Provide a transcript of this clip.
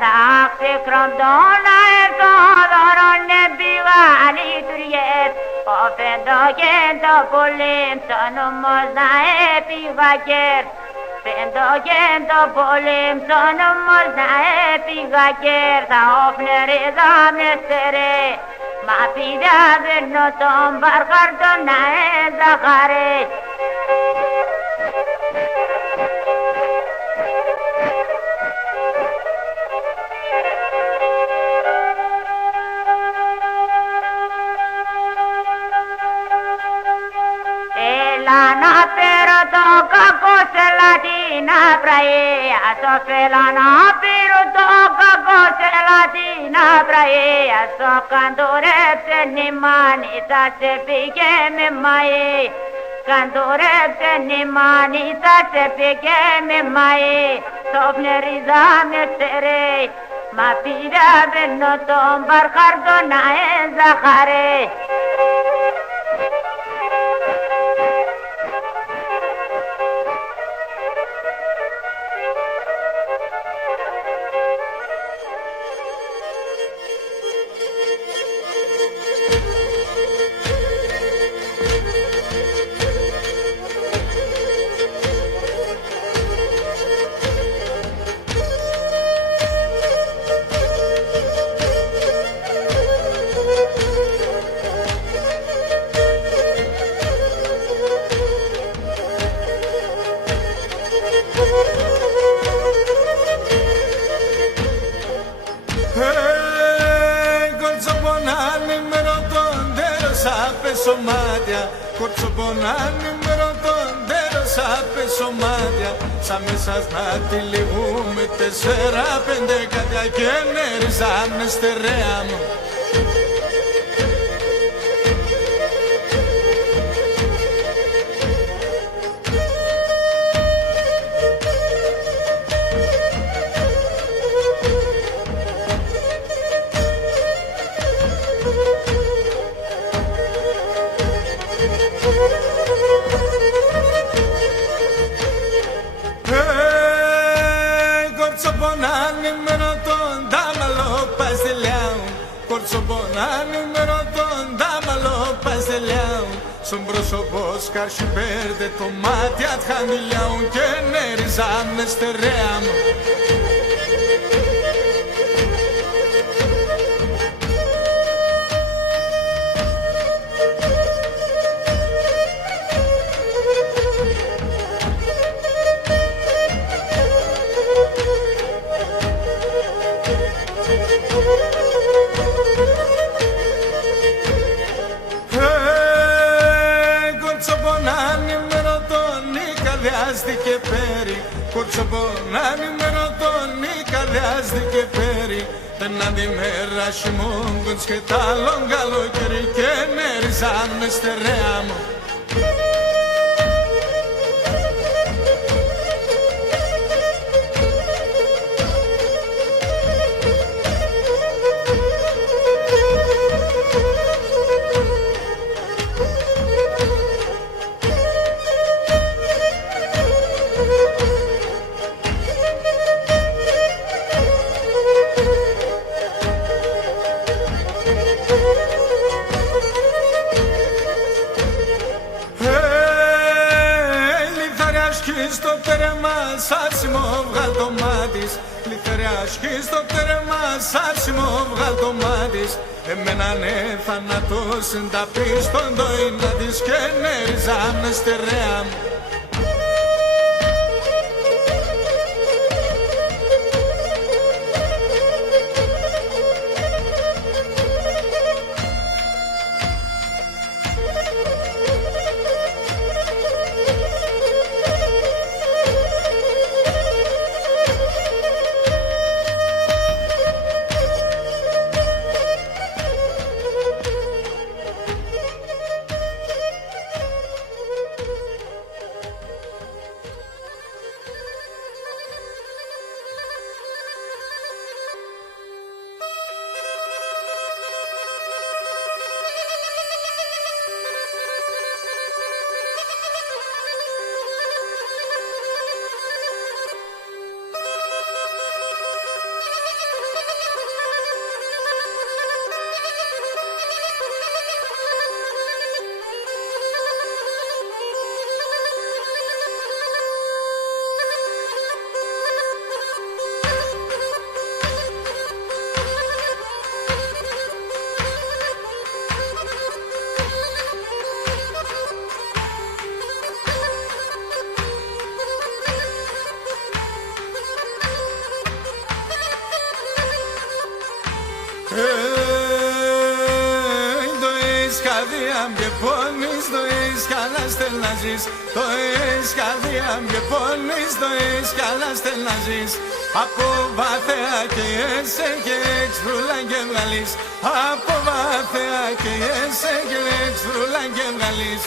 تاخذكرم دوناير قادران بيغالي تريت وفندقين تقولين سنمزناي بيغاكر فندقين تقولين سنمزناي بيغاكر تاوفن رضا مستري ما پیدا بنو تم برخر دوناي زخاري Lana pero toca cosa latina praia so felana pero toca cosa latina praia so cantore se ni mani sa se pige me mai cantore se ni mani sa se pige me mai sopne riza me tere ma pida benno tom barkhar do na zakhare Somalia, corso bonani merotondero sape Somalia, sa mesas nati livume te sera pende kadia keneris amestereamo. Corso bonani merotondamalo paseleau Sombro sobos carci verde tomati at candigliau Che nerizam sterream Καλιάστηκε πέρι, κόρτσο πονάνι με ρωτώνει, καλιάστηκε πέρι. Δεν αντιμέρα χειμώγκοντς και τα καλοκαίρι και νέριζαν με στερεά μου. Στο τέρμα σάψιμο βγάλ το μάτις Λιθεριά στο τέρμα σάψιμο βγάλ το μάτις Εμένα ναι θάνατος τα πίστον το είναι της και νέριζα με στερεά μου Το έχεις καρδιά και πόνεις, το έχεις καλά στέλ' να ζεις. Το έχεις καρδιά και πόνεις, το έχεις καλά στέλ' να ζεις. Από βαθέα και έσαι και εξφρούλα και βγαλείς. Από βαθέα και έσαι και εξφρούλα και βγαλείς.